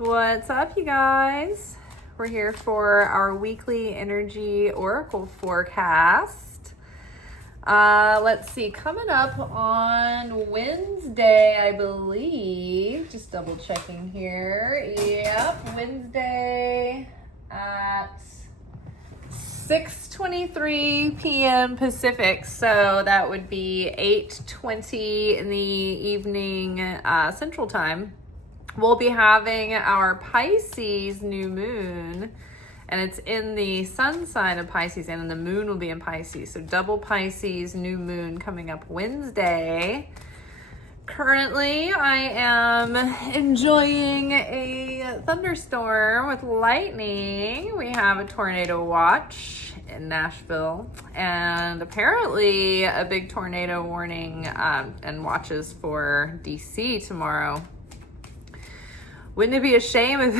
What's up, you guys? We're here for our weekly energy oracle forecast. Let's see, coming up on Wednesday, I believe, just double checking here. Yep, Wednesday at 6:23 p.m. Pacific, so that would be 8:20 in the evening Central Time. We'll be having our Pisces new moon, and it's in the sun sign of Pisces, and the moon will be in Pisces. So double Pisces new moon coming up Wednesday. Currently, I am enjoying a thunderstorm with lightning. We have a tornado watch in Nashville, and apparently a big tornado warning and watches for DC tomorrow. Wouldn't it be a shame if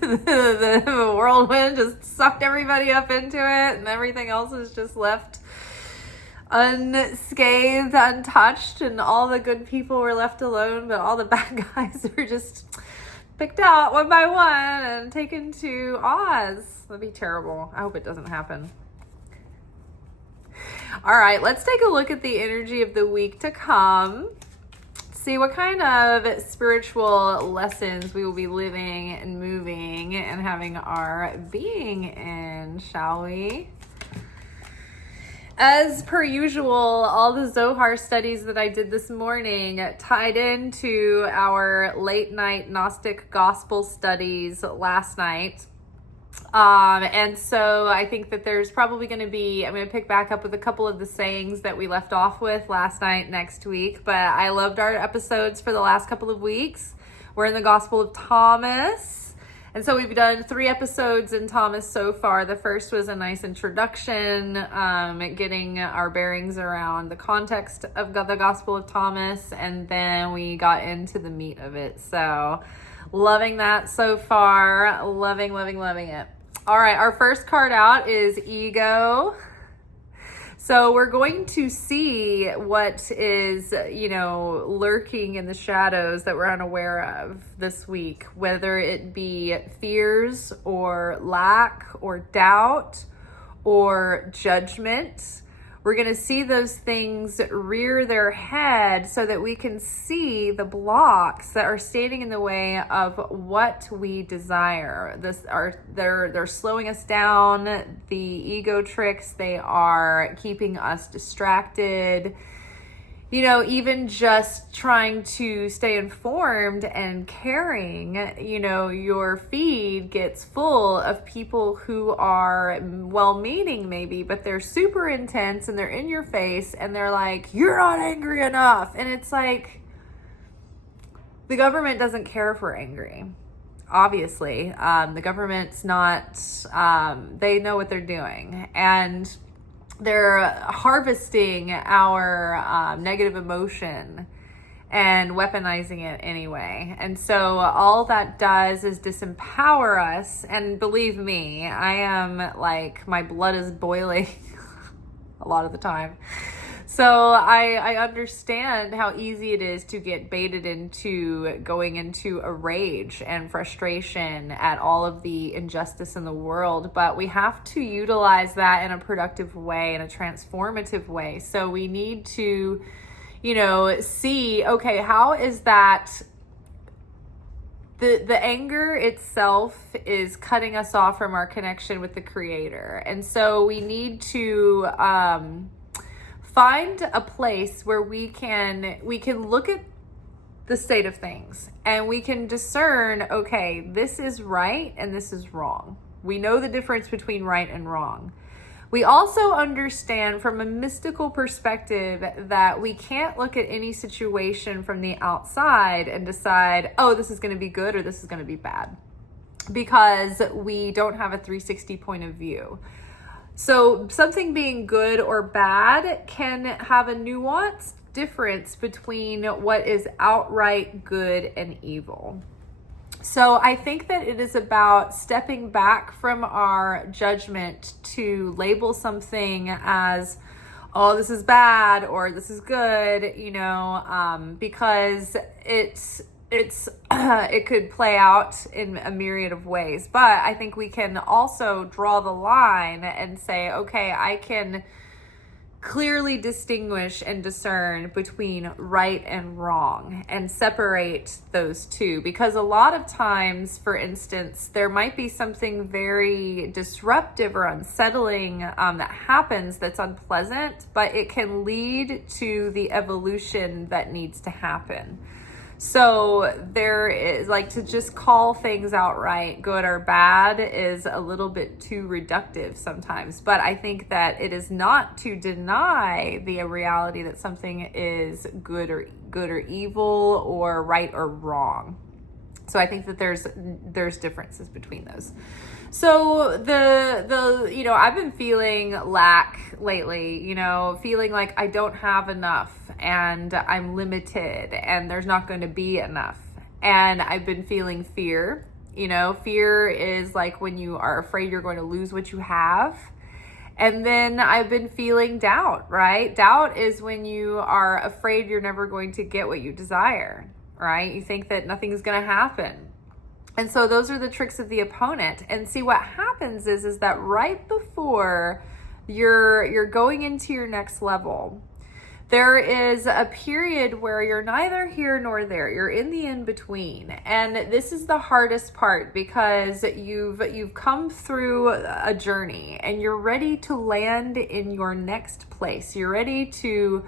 the whirlwind just sucked everybody up into it and everything else is just left unscathed, untouched, and all the good people were left alone, but all the bad guys were just picked out one by one and taken to Oz? That'd be terrible. I hope it doesn't happen. All right, let's take a look at the energy of the week to come. See what kind of spiritual lessons we will be living and moving and having our being in, shall we? As per usual, all the Zohar studies that I did this morning tied into our late night Gnostic gospel studies last night. And so I think that there's probably going to be, I'm going to pick back up with a couple of the sayings that we left off with last night next week, but I loved our episodes for the last couple of weeks. We're in the Gospel of Thomas. And so we've done 3 episodes in Thomas so far. The first was a nice introduction, getting our bearings around the context of the Gospel of Thomas. And then we got into the meat of it. So loving that so far. Loving it. All right, our first card out is Ego. So we're going to see what is, lurking in the shadows that we're unaware of this week, whether it be fears or lack or doubt or judgment. We're going to see those things rear their head so that we can see the blocks that are standing in the way of what we desire. They're slowing us down. The ego tricks, they are keeping us distracted. Even just trying to stay informed and caring, your feed gets full of people who are well-meaning maybe, but they're super intense and they're in your face and they're like, you're not angry enough. And it's like, the government doesn't care if we're angry. Obviously, the government's not, they know what they're doing. And they're harvesting our negative emotion and weaponizing it anyway. And so all that does is disempower us. And believe me, I am like, my blood is boiling a lot of the time. So I understand how easy it is to get baited into going into a rage and frustration at all of the injustice in the world, but we have to utilize that in a productive way, in a transformative way. So we need to, see, okay, how is that the anger itself is cutting us off from our connection with the Creator. And so we need to find a place where we can look at the state of things and we can discern, okay, this is right and this is wrong. We know the difference between right and wrong. We also understand from a mystical perspective that we can't look at any situation from the outside and decide, oh, this is going to be good or this is going to be bad, because we don't have a 360 point of view. So something being good or bad can have a nuanced difference between what is outright good and evil. So I think that it is about stepping back from our judgment to label something as, oh, this is bad or this is good, because it could play out in a myriad of ways. But I think we can also draw the line and say, okay, I can clearly distinguish and discern between right and wrong and separate those two. Because a lot of times, for instance, there might be something very disruptive or unsettling that happens that's unpleasant, but it can lead to the evolution that needs to happen. So there is, like, to just call things outright good or bad is a little bit too reductive sometimes. But I think that it is not to deny the reality that something is good or evil or right or wrong. So I think that there's differences between those. So the I've been feeling lack lately, feeling like I don't have enough and I'm limited and there's not going to be enough. And I've been feeling fear. Fear is like when you are afraid you're going to lose what you have. And then I've been feeling doubt, right? Doubt is when you are afraid you're never going to get what you desire, right? You think that nothing's going to happen. And so those are the tricks of the opponent. And see, what happens is that right before you're going into your next level, there is a period where you're neither here nor there. You're in the in-between. And this is the hardest part because you've come through a journey and you're ready to land in your next place. You're ready to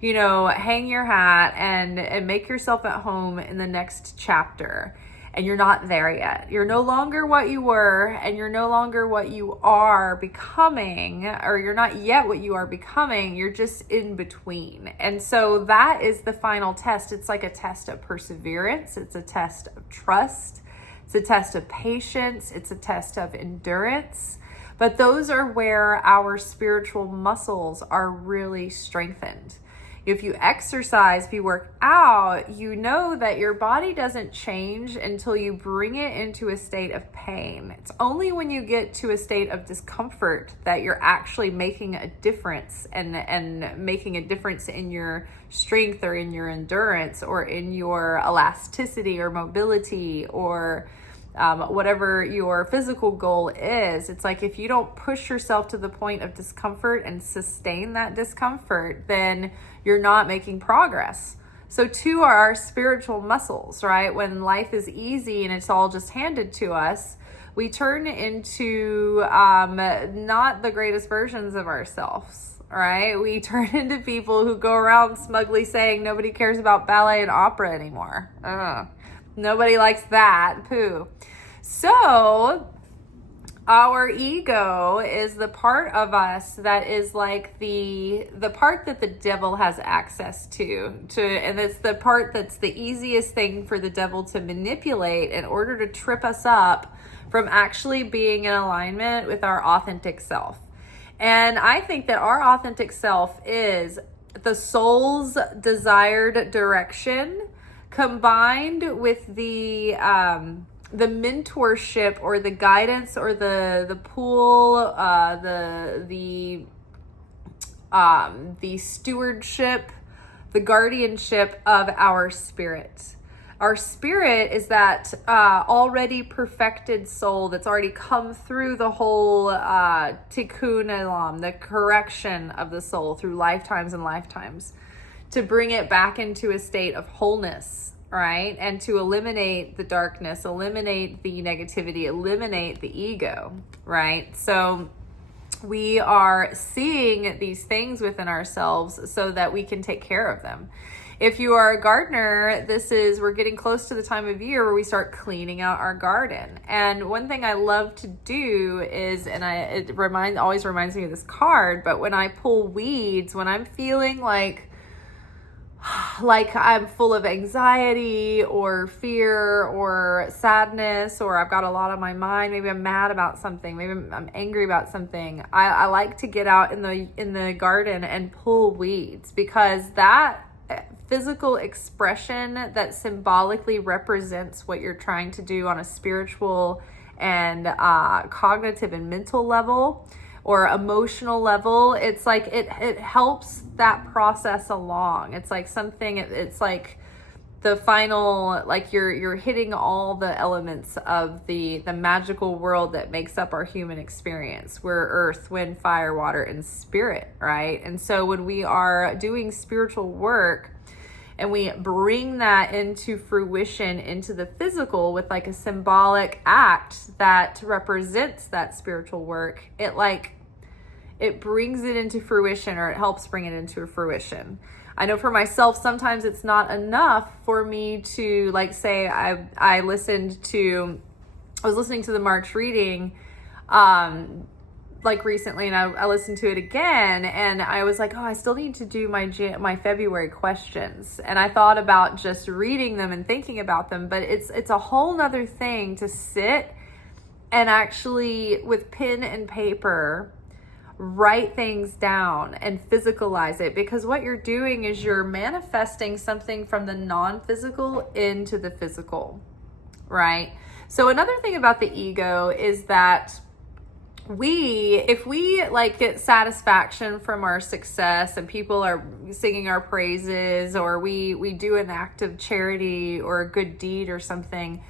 hang your hat and make yourself at home in the next chapter. And you're not there yet. You're no longer what you were, and you're no longer what you are becoming, or you're not yet what you are becoming. You're just in between. And so that is the final test. It's like a test of perseverance. It's a test of trust. It's a test of patience. It's a test of endurance. But those are where our spiritual muscles are really strengthened. If you exercise, if you work out, you know that your body doesn't change until you bring it into a state of pain. It's only when you get to a state of discomfort that you're actually making a difference and making a difference in your strength or in your endurance or in your elasticity or mobility or whatever your physical goal is. It's like if you don't push yourself to the point of discomfort and sustain that discomfort, then you're not making progress. So too are our spiritual muscles, right? When life is easy and it's all just handed to us, we turn into not the greatest versions of ourselves, right? We turn into people who go around smugly saying nobody cares about ballet and opera anymore. Nobody likes that. Poo. So our ego is the part of us that is like the part that the devil has access to, and it's the part that's the easiest thing for the devil to manipulate in order to trip us up from actually being in alignment with our authentic self. And I think that our authentic self is the soul's desired direction combined with the mentorship or the guidance or the pull, the stewardship, the guardianship of our spirit. Our spirit is that already perfected soul that's already come through the whole tikkun olam, the correction of the soul through lifetimes and lifetimes, to bring it back into a state of wholeness, right? And to eliminate the darkness, eliminate the negativity, eliminate the ego, right? So we are seeing these things within ourselves so that we can take care of them. If you are a gardener, we're getting close to the time of year where we start cleaning out our garden. And one thing I love to do is, always reminds me of this card, but when I pull weeds, when I'm feeling like I'm full of anxiety or fear or sadness, or I've got a lot on my mind, maybe I'm mad about something, maybe I'm angry about something, I like to get out in the garden and pull weeds, because that physical expression that symbolically represents what you're trying to do on a spiritual and cognitive and mental level or emotional level, it's like it helps that process along. It's like the final, like you're hitting all the elements of the magical world that makes up our human experience. We're earth, wind, fire, water, and spirit, right? And so when we are doing spiritual work and we bring that into fruition, into the physical with like a symbolic act that represents that spiritual work, it brings it into fruition, or it helps bring it into fruition. I know for myself, sometimes it's not enough for me to, like, say I was listening to the March reading, like recently, and I listened to it again, and I was like, oh, I still need to do my February questions. And I thought about just reading them and thinking about them, but it's a whole nother thing to sit and actually, with pen and paper, write things down and physicalize it, because what you're doing is you're manifesting something from the non-physical into the physical, right? So another thing about the ego is that if we like get satisfaction from our success and people are singing our praises, or we do an act of charity or a good deed or something,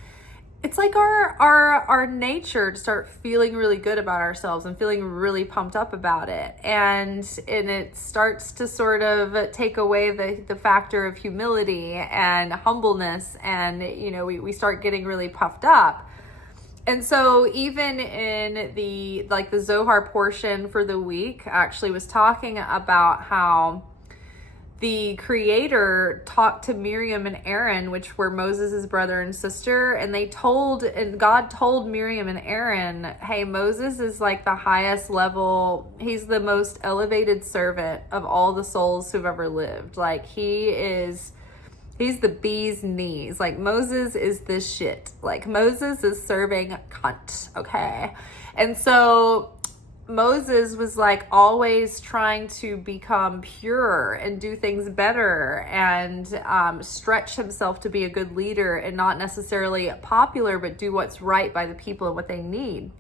it's like our nature to start feeling really good about ourselves and feeling really pumped up about it. And it starts to sort of take away the factor of humility and humbleness. And, we start getting really puffed up. And so even in the Zohar portion for the week, actually was talking about how the Creator talked to Miriam and Aaron, which were Moses' brother and sister, and God told Miriam and Aaron, hey, Moses is like the highest level, he's the most elevated servant of all the souls who've ever lived. Like, he's the bee's knees. Like, Moses is this shit. Like, Moses is serving cunt, okay? And so Moses was like always trying to become pure and do things better and stretch himself to be a good leader, and not necessarily popular, but do what's right by the people and what they need.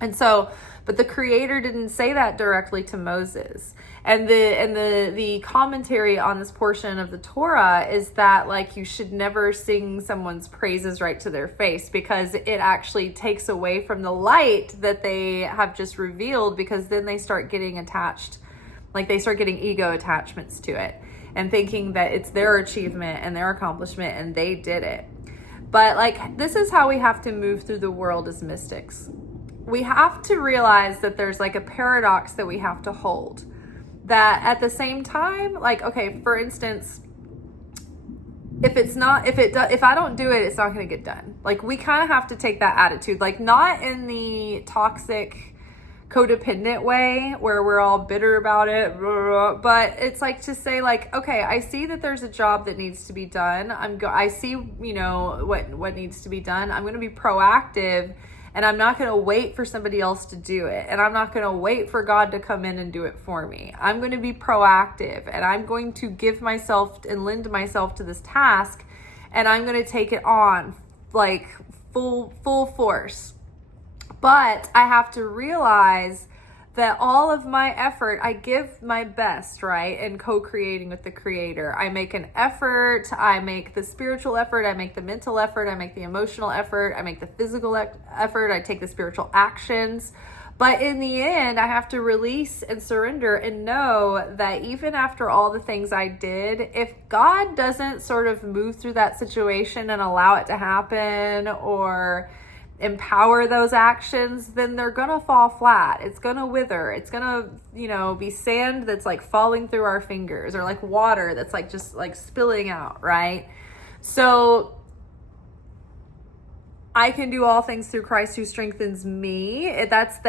And so, but the Creator didn't say that directly to Moses. And the commentary on this portion of the Torah is that, like, you should never sing someone's praises right to their face, because it actually takes away from the light that they have just revealed, because then they start getting attached, like they start getting ego attachments to it and thinking that it's their achievement and their accomplishment and they did it. But like, this is how we have to move through the world as mystics. We have to realize that there's like a paradox that we have to hold. That at the same time, like, okay, for instance, if I don't do it, it's not going to get done. Like, we kind of have to take that attitude, like, not in the toxic, codependent way where we're all bitter about it, but it's like to say, like, okay, I see that there's a job that needs to be done. I see, what needs to be done. I'm going to be proactive. And I'm not going to wait for somebody else to do it. And I'm not going to wait for God to come in and do it for me. I'm going to be proactive, and I'm going to give myself and lend myself to this task. And I'm going to take it on like full force. But I have to realize that all of my effort, I give my best, right? In co-creating with the Creator. I make an effort, I make the spiritual effort, I make the mental effort, I make the emotional effort, I make the physical effort, I take the spiritual actions. But in the end, I have to release and surrender and know that even after all the things I did, if God doesn't sort of move through that situation and allow it to happen, or empower those actions, then they're gonna fall flat. It's gonna wither. It's gonna, be sand that's like falling through our fingers, or like water that's like just like spilling out, right? So I can do all things through Christ who strengthens me. That's the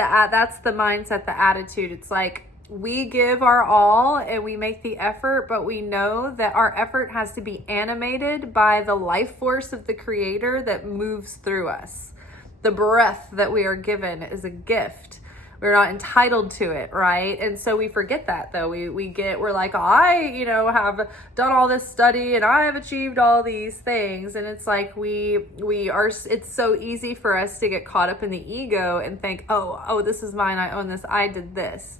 mindset, the attitude. It's like, we give our all and we make the effort, but we know that our effort has to be animated by the life force of the Creator that moves through us. The breath that we are given is a gift. We're not entitled to it, right? And so we forget that, though. We're like, I, have done all this study and I have achieved all these things. And it's like it's so easy for us to get caught up in the ego and think, oh, this is mine. I own this. I did this.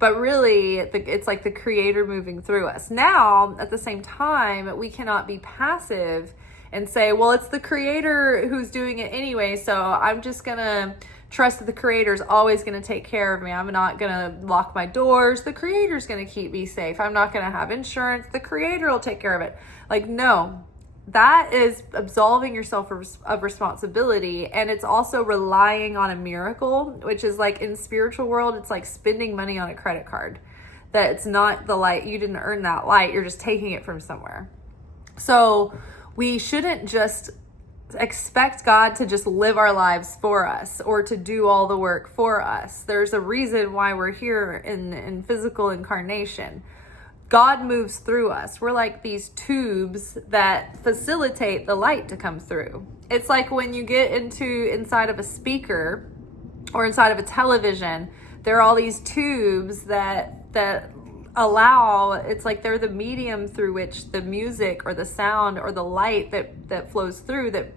But really, it's like the creator moving through us. Now, at the same time, we cannot be passive and say, well, it's the creator who's doing it anyway, so I'm just going to trust that the creator's always going to take care of me. I'm not going to lock my doors. The creator's going to keep me safe. I'm not going to have insurance. The creator will take care of it. Like, no. That is absolving yourself of responsibility, and it's also relying on a miracle, which is like in spiritual world, it's like spending money on a credit card. That it's not the light, you didn't earn that light, you're just taking it from somewhere. So we shouldn't just expect God to just live our lives for us or to do all the work for us. There's a reason why we're here in physical incarnation. God moves through us. We're like these tubes that facilitate the light to come through. It's like when you get inside of a speaker or inside of a television, there are all these tubes that allow, it's like they're the medium through which the music or the sound or the light that flows through that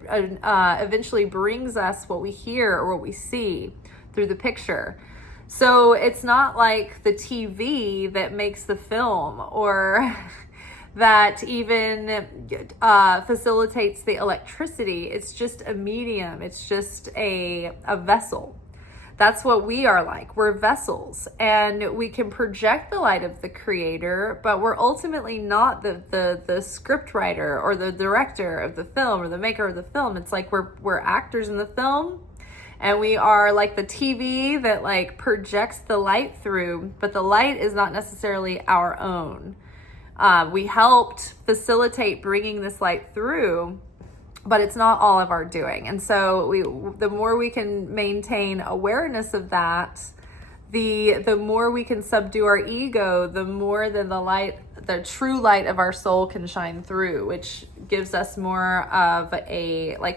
eventually brings us what we hear or what we see through the picture. So it's not like the TV that makes the film or that even facilitates the electricity. It's just a medium. It's just a vessel. That's what we are like. We're vessels, and we can project the light of the creator, but we're ultimately not the script writer or the director of the film or the maker of the film. It's like we're actors in the film. And we are like the TV that like projects the light through, but the light is not necessarily our own. We helped facilitate bringing this light through, but it's not all of our doing. And so the more we can maintain awareness of that, the more we can subdue our ego, the more that the true light of our soul can shine through, which gives us more of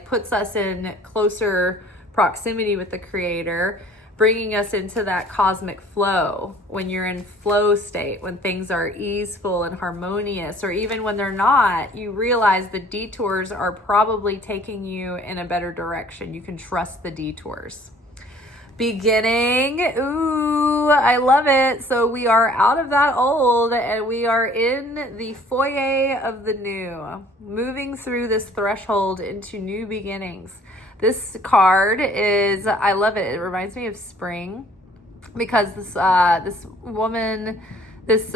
puts us in closer proximity with the creator, bringing us into that cosmic flow. When you're in flow state, when things are easeful and harmonious, or even when they're not, you realize the detours are probably taking you in a better direction. You can trust the detours. Beginning, ooh, I love it. So we are out of that old and we are in the foyer of the new, moving through this threshold into new beginnings. This card I love it. It reminds me of spring because this woman with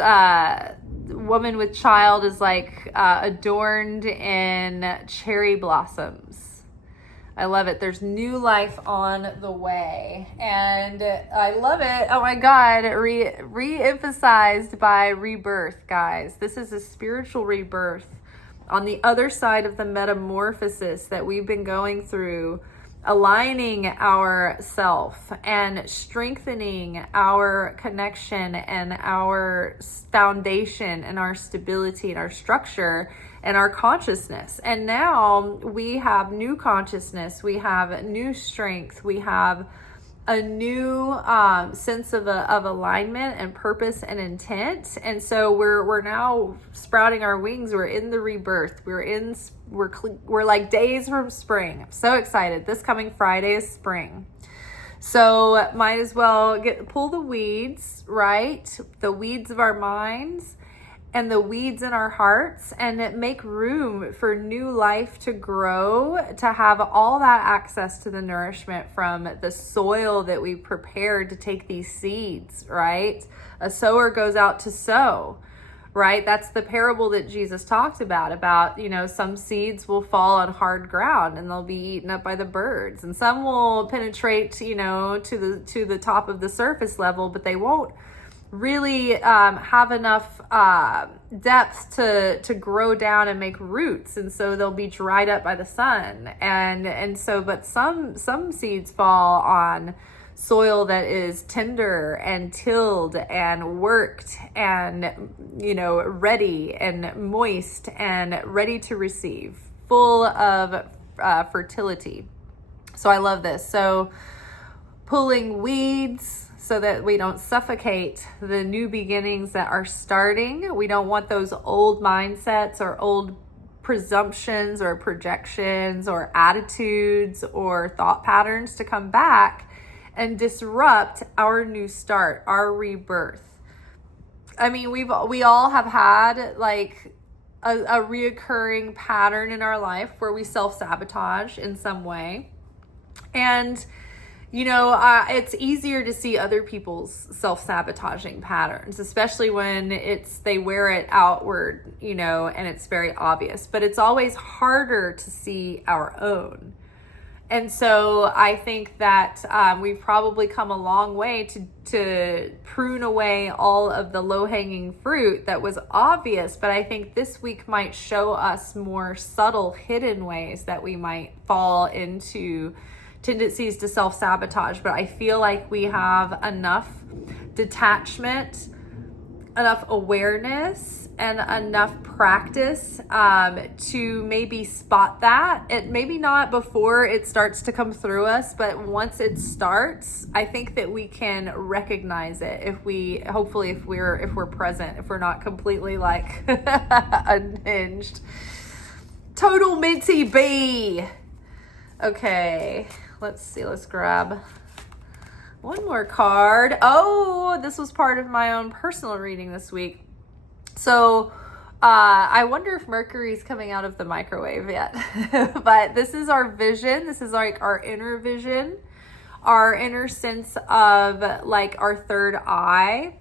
child is like adorned in cherry blossoms. I love it. There's new life on the way, and I love it. Oh my God, re-emphasized by rebirth, guys. This is a spiritual rebirth. On the other side of the metamorphosis that we've been going through, aligning our self and strengthening our connection and our foundation and our stability and our structure and our consciousness. And now we have new consciousness, we have new strength, we have a new sense of alignment and purpose and intent. And so we're now sprouting our wings. We're in the rebirth. We're like days from spring. I'm so excited. This coming Friday is spring. So might as well pull the weeds, right? The weeds of our minds and the weeds in our hearts, and make room for new life to grow, to have all that access to the nourishment from the soil that we prepared to take these seeds, right? A sower goes out to sow, right? That's the parable that Jesus talked about, some seeds will fall on hard ground and they'll be eaten up by the birds, and some will penetrate, to the top of the surface level, but they won't really have enough depth to grow down and make roots, and so they'll be dried up by the sun. But some seeds fall on soil that is tender and tilled and worked and ready and moist and ready to receive, full of fertility. So I love this. So pulling weeds so that we don't suffocate the new beginnings that are starting. We don't want those old mindsets or old presumptions or projections or attitudes or thought patterns to come back and disrupt our new start, our rebirth. I mean, we all have had like a reoccurring pattern in our life where we self-sabotage in some way. And, you know, it's easier to see other people's self-sabotaging patterns, especially when they wear it outward, you know, and it's very obvious. But it's always harder to see our own. And so I think that we've probably come a long way to prune away all of the low-hanging fruit that was obvious. But I think this week might show us more subtle, hidden ways that we might fall into tendencies to self-sabotage. But I feel like we have enough detachment, enough awareness, and enough practice to maybe spot that. It maybe not before it starts to come through us, but once it starts, I think that we can recognize it if we're present, if we're not completely like unhinged. Total minty bee. Okay, let's see. Let's grab one more card. Oh, this was part of my own personal reading this week. So I wonder if Mercury's coming out of the microwave yet. But this is our vision. This is like our inner vision, our inner sense of like our third eye.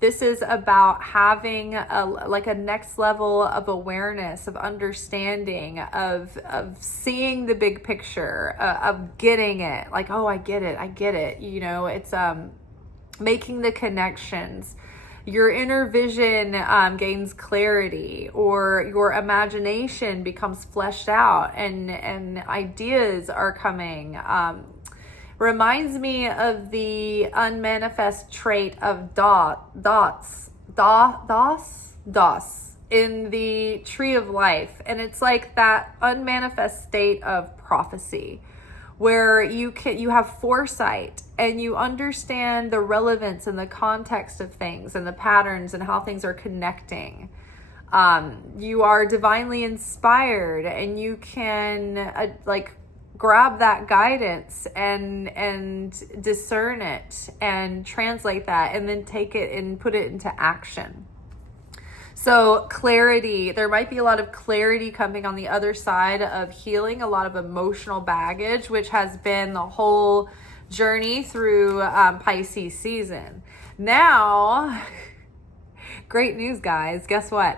This is about having a next level of awareness, of understanding, of seeing the big picture, of getting it. Like, oh, I get it. You know, it's making the connections. Your inner vision gains clarity, or your imagination becomes fleshed out, and ideas are coming. Reminds me of the unmanifest trait of dos in the tree of life. And it's like that unmanifest state of prophecy where you have foresight and you understand the relevance and the context of things and the patterns and how things are connecting. You are divinely inspired, and you can grab that guidance and discern it and translate that, and then take it and put it into action. So clarity, there might be a lot of clarity coming on the other side of healing, a lot of emotional baggage, which has been the whole journey through Pisces season. Now, great news, guys. Guess what?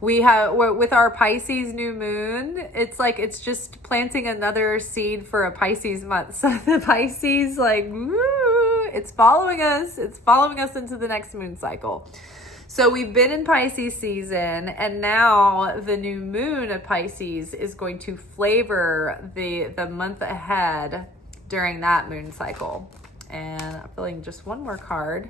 With our Pisces new moon, it's just planting another seed for a Pisces month. So the Pisces, it's following us. It's following us into the next moon cycle. So we've been in Pisces season, and now the new moon of Pisces is going to flavor the month ahead during that moon cycle. And I'm feeling just one more card.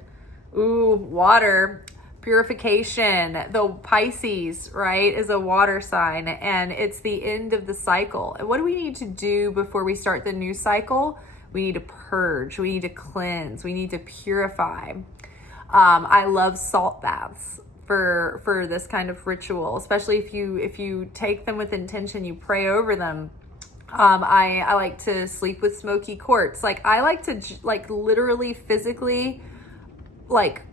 Ooh, water. Purification. The Pisces, right, is a water sign, and it's the end of the cycle. And what do we need to do before we start the new cycle? We need to purge. We need to cleanse. We need to purify. I love salt baths for this kind of ritual, especially if you take them with intention, you pray over them. I like to sleep with smoky quartz. I like to literally physically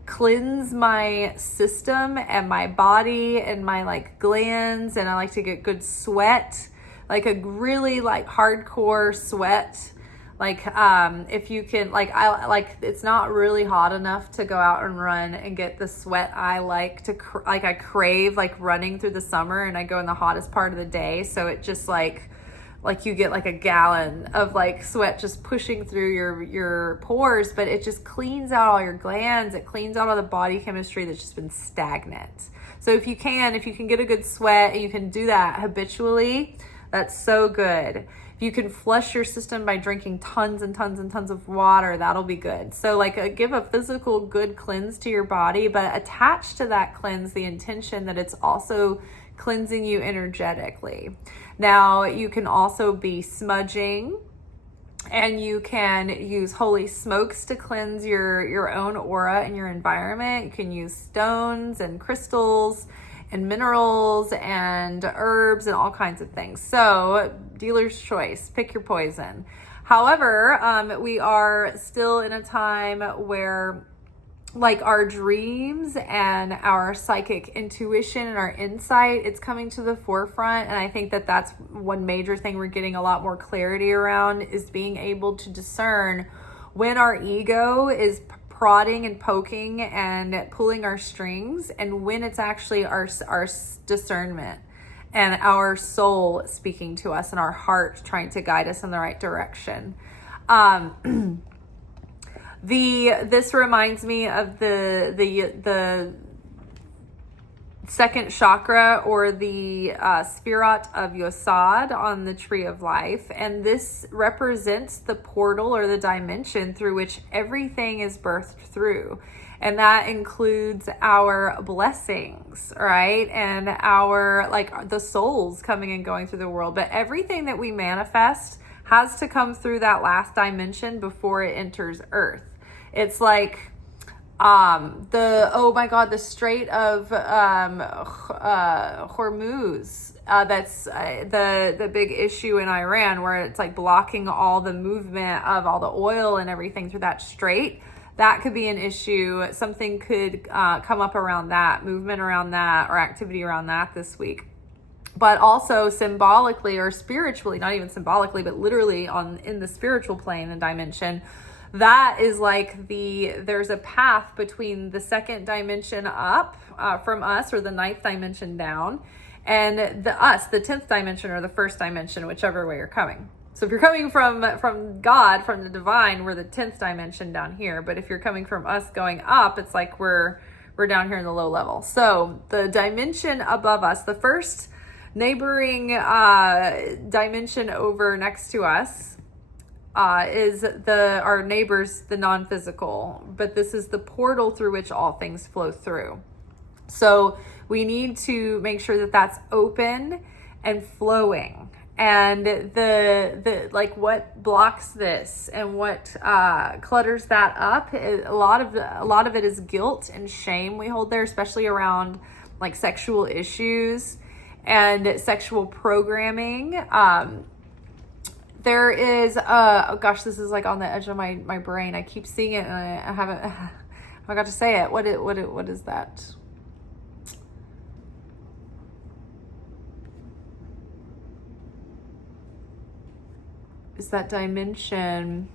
cleanse my system and my body and my glands, and I like to get good sweat, a really hardcore sweat. If you can, it's not really hot enough to go out and run and get the sweat I like to, I crave running through the summer, and I go in the hottest part of the day. So it just you get a gallon of sweat just pushing through your pores, but it just cleans out all your glands. It cleans out all the body chemistry that's just been stagnant. So if you can get a good sweat and you can do that habitually, that's so good. If you can flush your system by drinking tons and tons and tons of water, that'll be good. So give a physical good cleanse to your body, but attach to that cleanse the intention that it's also cleansing you energetically. Now, you can also be smudging, and you can use holy smokes to cleanse your own aura and your environment. You can use stones and crystals and minerals and herbs and all kinds of things. So, dealer's choice, pick your poison. However, we are still in a time where like our dreams and our psychic intuition and our insight, it's coming to the forefront. And I think that that's one major thing we're getting a lot more clarity around, is being able to discern when our ego is prodding and poking and pulling our strings, and when it's actually our discernment and our soul speaking to us and our heart trying to guide us in the right direction. This reminds me of the second chakra, or the Sphirat of Yosod on the Tree of Life. And this represents the portal or the dimension through which everything is birthed through. And that includes our blessings, right? And our, like, the souls coming and going through the world. But everything that we manifest has to come through that last dimension before it enters Earth. It's like the Strait of Hormuz. That's the big issue in Iran, where it's like blocking all the movement of all the oil and everything through that strait. That could be an issue. Something could come up around that, movement around that, or activity around that this week. But also symbolically or spiritually, not even symbolically, but literally in the spiritual plane and dimension, that is like there's a path between the second dimension up from us, or the ninth dimension down, and the 10th dimension, or the first dimension, whichever way you're coming. So if you're coming from God, from the divine, we're the 10th dimension down here. But if you're coming from us going up, it's like we're down here in the low level. So the dimension above us, the first neighboring dimension over next to us, is our neighbors, the non-physical, but this is the portal through which all things flow through. So we need to make sure that that's open and flowing. And the like, what blocks this and what clutters that up, a lot of it is guilt and shame we hold there, especially around like sexual issues and sexual programming. There is this is like on the edge of my brain. I keep seeing it and I haven't I got to say it. What is that? Is that dimension?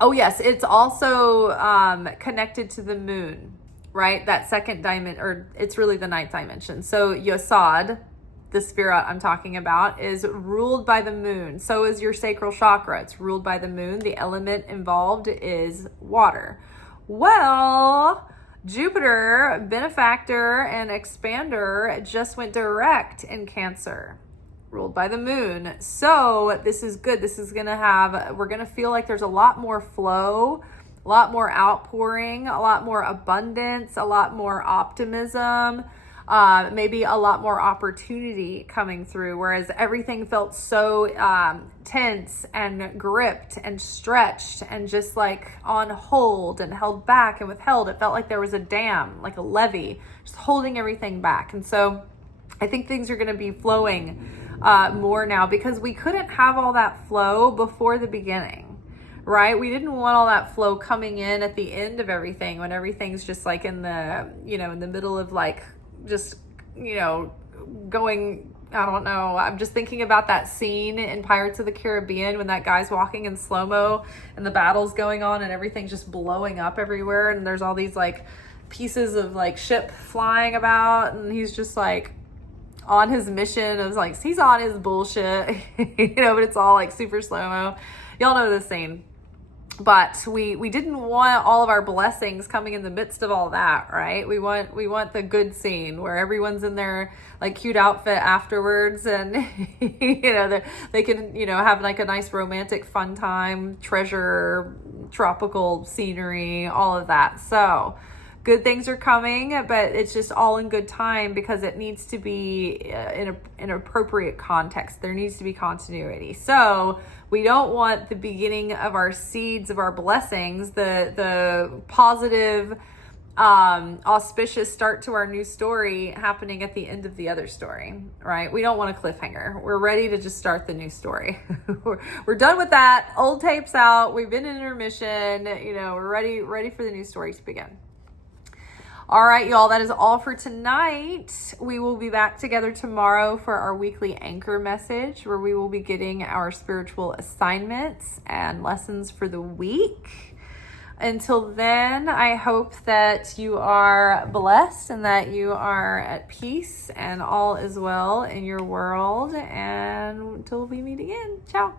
Oh yes, it's also connected to the moon, right? That second dimension, or it's really the ninth dimension. So Yosod, the Sphirat I'm talking about, is ruled by the moon. So is your sacral chakra. It's ruled by the moon. The element involved is water. Well, Jupiter, benefactor and expander, just went direct in Cancer, ruled by the moon. So this is good. This is we're gonna feel like there's a lot more flow, a lot more outpouring, a lot more abundance, a lot more optimism, maybe a lot more opportunity coming through, whereas everything felt so tense and gripped and stretched and just like on hold and held back and withheld. It felt like there was a dam, like a levee, just holding everything back. And so I think things are going to be flowing more now, because we couldn't have all that flow before the beginning, right? We didn't want all that flow coming in at the end of everything, when everything's just like in the middle of like, just, going, I don't know. I'm just thinking about that scene in Pirates of the Caribbean when that guy's walking in slow-mo and the battle's going on and everything's just blowing up everywhere. And there's all these like pieces of like ship flying about, and he's just like on his mission. It was like, he's on his bullshit, but it's all like super slow-mo. Y'all know this scene. But we didn't want all of our blessings coming in the midst of all that, right? We want the good scene where everyone's in their like cute outfit afterwards, and they can have like a nice romantic fun time, treasure tropical scenery, all of that. So good things are coming, but it's just all in good time, because it needs to be in an appropriate context. There needs to be continuity. So we don't want the beginning of our seeds of our blessings, the positive auspicious start to our new story happening at the end of the other story, right? We don't want a cliffhanger. We're ready to just start the new story. We're done with that. Old tape's out. We've been in intermission. We're ready for the new story to begin. All right, y'all, that is all for tonight. We will be back together tomorrow for our weekly anchor message, where we will be getting our spiritual assignments and lessons for the week. Until then, I hope that you are blessed and that you are at peace and all is well in your world. And until we meet again, ciao.